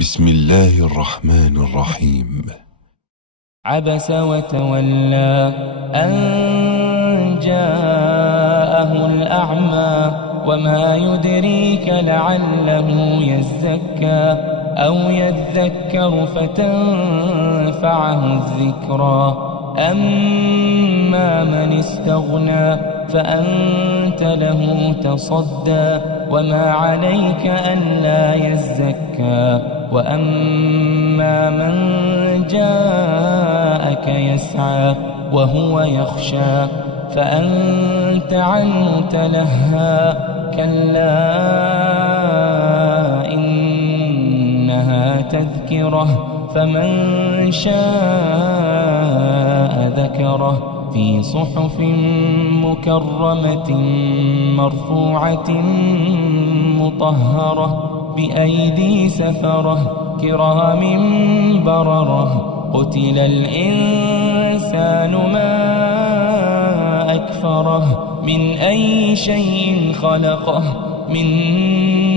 بسم الله الرحمن الرحيم. عبس وتولى أن جاءه الأعمى وما يدريك لعله يزكى أو يذكر فتنفعه الذكرى أما من استغنى فأنت له تصدى وما عليك ألا يزكى وأما من جاءك يسعى وهو يخشى فأنت عنه تلهى كلا إنها تذكرة فمن شاء ذكره في صحف مكرمة مرفوعة مطهرة بأيدي سفرة كرام بررة قتل الإنسان ما أكفره من أي شيء خلقه من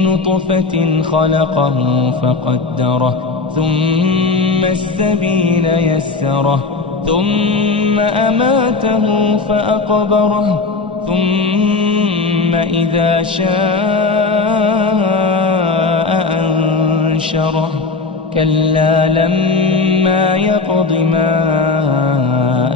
نطفة خلقه فقدره ثم السبيل يسره ثم أماته فأقبره ثم إذا شاء أنشره كلا لما يقض ما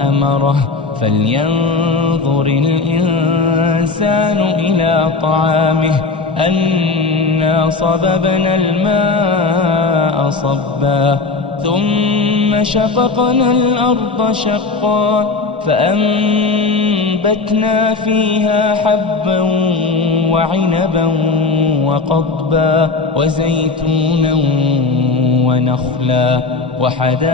أمره فلينظر الإنسان إلى طعامه أنا صببنا الماء صبا ثم شققنا الأرض شقا فأنبتنا فيها حبا وعنبا وقضبا وزيتونا ونخلا وحدائق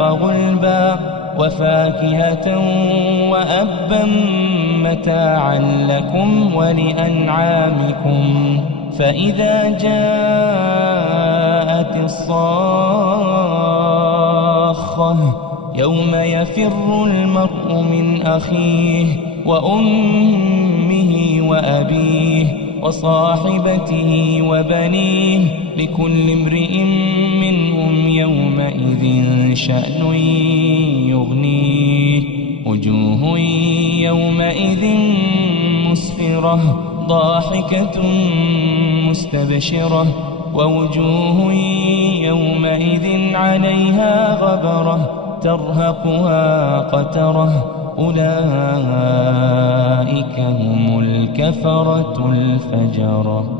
غلبا وفاكهة وأبا متاعا لكم ولأنعامكم فإذا جاءت الصاخة يوم يفر المرء من أخيه وأمه وأبيه وصاحبته وبنيه لكل امرئ منهم يومئذ شأن يغنيه وجوه يومئذ مسفرة ضاحكة مستبشرة ووجوه يومئذ عليها غبرة ترهقها قترة أولئك هم الكفرة الفجرة.